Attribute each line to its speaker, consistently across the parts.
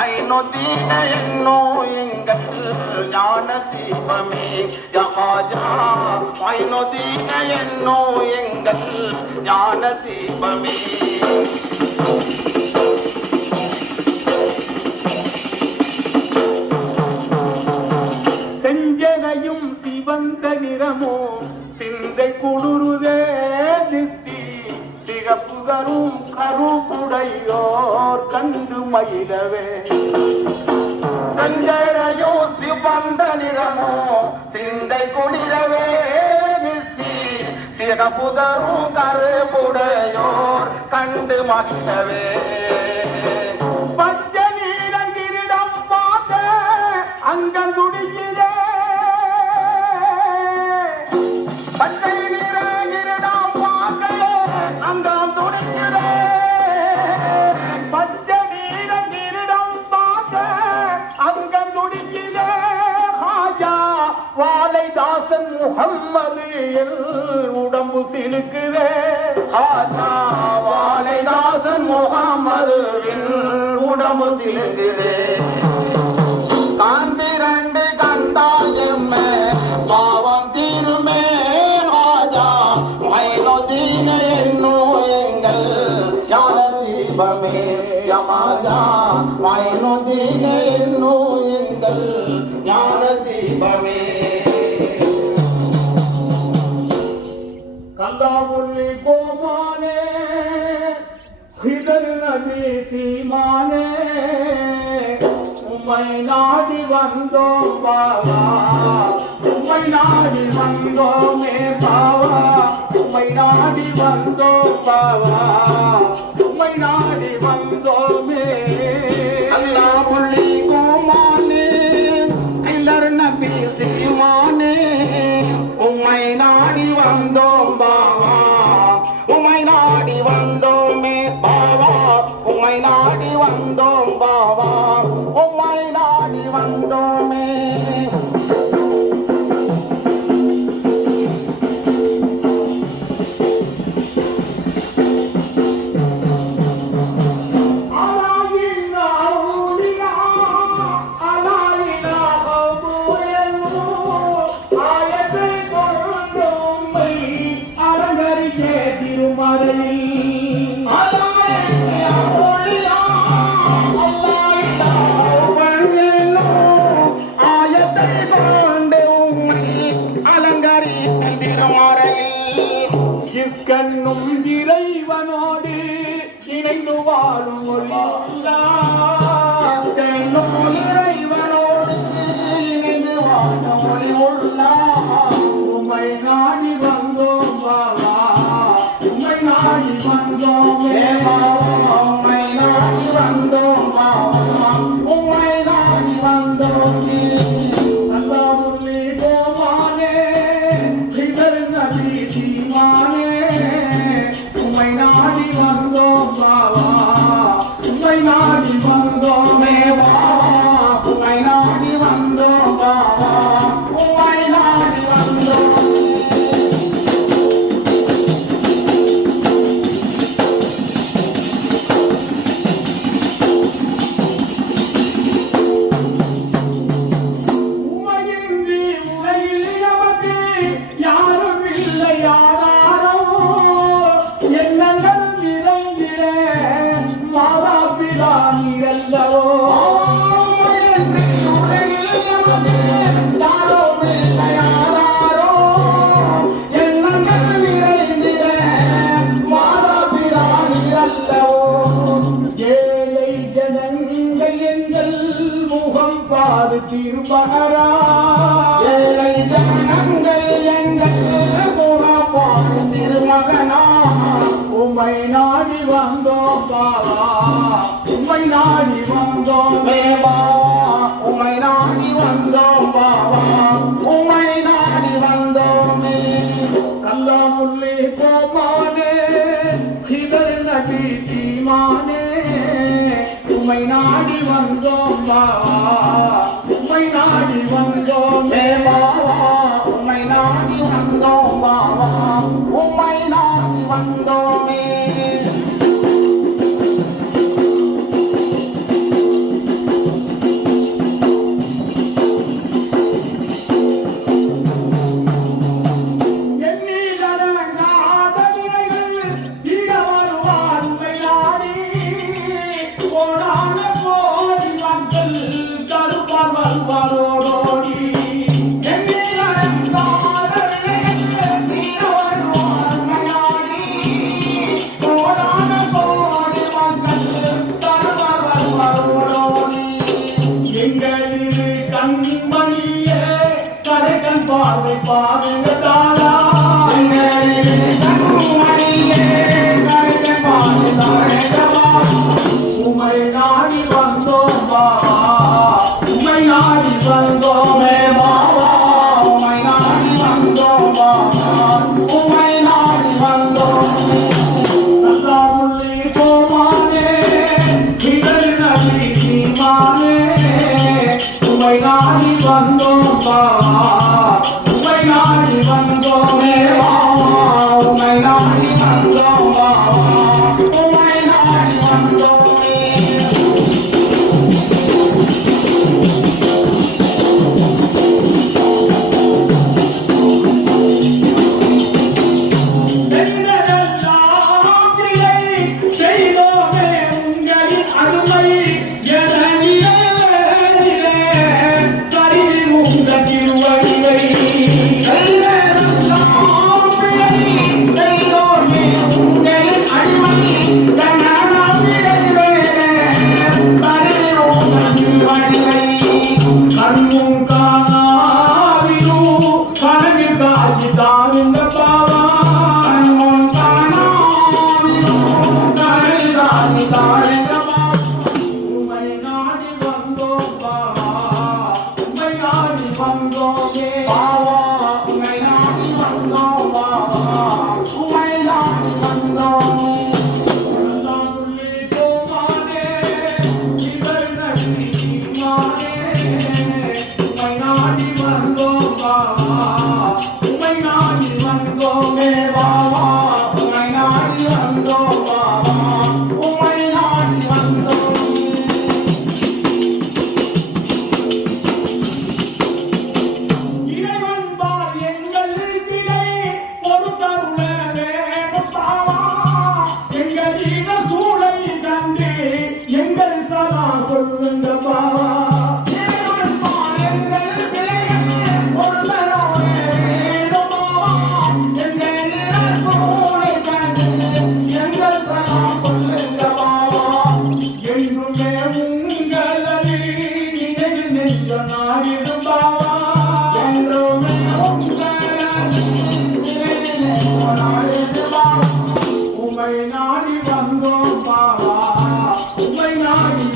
Speaker 1: ஐநொதீன எங்கள் ஞான தீபமே யகாஜா ஐநொதீன என்னோ எங்கள் ஞான தீபமே
Speaker 2: செஞ்சனையும் சிவந்த நிறமோ சிந்தை குளிருதே தித்தி சிகப்புதரும் கருப்புடையோர் மயிலவே
Speaker 1: சஞ்சரையோ சிவந்த நிறமோ சிந்தை குளிரவே நித்தி சிறப்புதரும் கருப்புடையோர் கண்டு மகிழவே.
Speaker 2: தாசன் முகம்மது உடம்பு சிலுக்குதே.
Speaker 1: ஆஜா வாழைதாசன் முகமதுவின் உடம்பு சிலுக்குதே. காந்திரண்டு கந்தாயம்மே பாவம் தீருமே. ஆஜா மைனோதீன என்னோ எங்கள் ஞான தீபமே. யமாஜா மைனோதீன என்னோ எங்கள் ஞான தீபமே.
Speaker 2: கல்லாமுள்ளி கோமானே ஹிதர் நபி சீமானே உம்மை நாடி வந்தோம் பாவா உம்மை நாடி வந்தோமே பாவா உம்மை நாடி வந்தோம் பாவா உம்மை நாடி வந்தோமே திருமறையில் பாரு
Speaker 1: ஏழை ஜனங்கள் எங்கள் முகப்பாடு திருமகனா.
Speaker 2: உம்மை நாடி வந்தோம் பாவா உம்மை நாடி வந்தோம்
Speaker 1: தேவா, உம்மை நாடி வந்தோம் பாவா, உம்மை நாடி வந்தோமே.
Speaker 2: கல்லாமுள்ளி கோமானே ஹிதர் நபி சீமானே உம்மை நாடி வந்தோம் பாவா பார்வை பாருங்க தாரா நாடி வந்தோம் பாவா உமை நாடி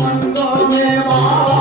Speaker 2: வந்தோமே பாவா